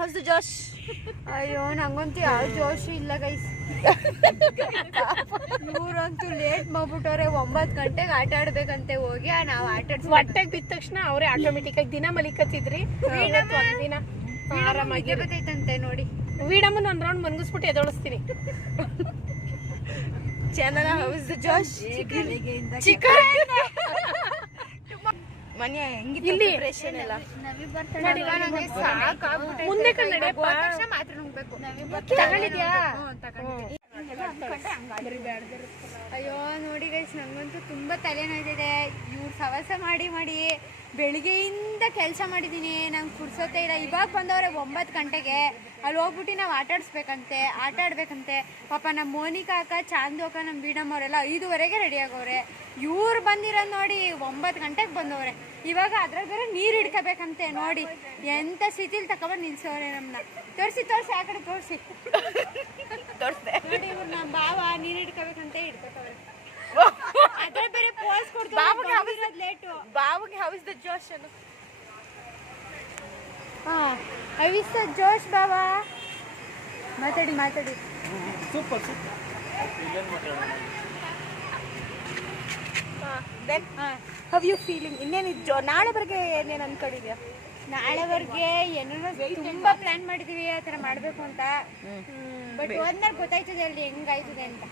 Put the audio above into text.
ಹೌದು ಜೋಶ್. ಅಯ್ಯೋ ನಂಗಂತೂ ಯಾವ ಜೋಶು ಇಲ್ಲ ಗೈಸ್. ಇವ್ರಂತೂ ಲೇಟ್ ಮಾಡ್ಬಿಟ್ಟವ್ರೆ. 9 ಗಂಟೆಗೆ ಆಟ ಆಡ್ಬೇಕಂತೆ. ಹೋಗಿ ನಾವು ಆಟ ಹೊಟ್ಟೆಗೆ ಬಿದ್ದ ತಕ್ಷಣ ಅವರೇ ಆಟೋಮೆಟಿಕ್ ಆಗಿ ದಿನ ಮಲಿಕತ್ತಿದ್ರಿ. ದಿನ ಆರಾಮಾಗಿ ಗೊತ್ತೈತಂತೆ ನೋಡಿ. ವೀಡಮ್ಮನ ಒಂದ್ ರೌಂಡ್ ಮನ್ಗಿಸ್ಬಿಟ್ಟು ಎದೊಳಿಸ್ತೀನಿ. ಚಂದನ ಹೌಸ್ ಜೋಶ್. ಚಿಕನ್ ಮನೆ ಹೆಂಗಿತ್ತು ಇಲ್ಲಿ ಪ್ರಿಪರೇಷನ್ ಎಲ್ಲ? ಮುಂದೆ ಕನ್ನಡಪ್ಪ ಮಾತ್ರ ನುಂಗ್ಬೇಕು. ತಗೊಂಡಿದ್ಯಾ? ಅಯ್ಯೋ ನೋಡಿ ಗೈಸ್, ನಂಗಂತೂ ತುಂಬಾ ತಲೆನೋಯ್ತಿದೆ. ಇವ್ರು ಸವಸ ಮಾಡಿ ಮಾಡಿ ಬೆಳಿಗ್ಗೆಯಿಂದ ಕೆಲಸ ಮಾಡಿದ್ದೀನಿ. ನಂಗೆ ಪುರ್ಸೊತ್ತೆ ಇಲ್ಲ. ಇವಾಗ ಬಂದವ್ರೆ 9 ಗಂಟೆಗೆ. ಅಲ್ಲಿ ಹೋಗ್ಬಿಟ್ಟು ನಾವು ಆಟ ಆಡ್ಬೇಕಂತೆ. ಪಾಪ ನಮ್ಮ ಮೋನಿಕಾ ಅಕ್ಕ, ಚಾಂದು ಅಕ್ಕ, ನಮ್ಮ ಬೀಡಮ್ಮ ಅವರೆಲ್ಲ 5:15ಗೆ ರೆಡಿ ಆಗವ್ರೆ. ಇವ್ರು ಬಂದಿರೋದು ನೋಡಿ 9 ಗಂಟೆಗೆ ಬಂದವ್ರೆ. ಇವಾಗ ಅದ್ರಾಗ ಬೇರೆ ನೀರು ಹಿಡ್ಕೋಬೇಕಂತೆ. ನೋಡಿ ಎಂತ ಸ್ಥಿತಿಲಿ ತಗೊಬಂದು ನಿಲ್ಸವ್ರೆ ನಮ್ಮನ್ನ. ತೋರಿಸಿ ಆ ಕಡೆ ತೋರಿಸಿ ನೋಡಿ. ಇವ್ರು ನಮ್ಮ ಬಾವ ನೀರು ಹಿಡ್ಕೋಬೇಕಂತ ಹಿಡ್ಕೊತವ್ರೆ. ಅದ್ರ ಬೇರೆ ಪೋಸ್ ಕೊಡ್ತಾರೆ. ಲೇಟು ಬಾವಿಗೆ ಹೌಸ್ ದ ಜೋಶ್ ಅನ್ನು. ಹೌಸ್ ದ ಜೋಶ್ ಬಾವಾ. ಮಾತಾಡಿ super. Then how you feeling? ಇನ್ನೇನಿದ್ದು ನಾಳೆವರೆಗೆ ಏನೇನು ಅನ್ಕೊಂಡಿದ್ಯಾ? ನಾಳೆವರೆಗೆ ಏನೋ ತುಂಬಾ ಪ್ಲಾನ್ ಮಾಡಿದೀವಿ ಆ ಥರ ಮಾಡಬೇಕು ಅಂತ. ಬಟ್ ಒಂದಾಗ ಗೊತ್ತಾಯ್ತದೆ ಅಲ್ಲಿ ಹೆಂಗಾಯ್ತದೆ ಅಂತ.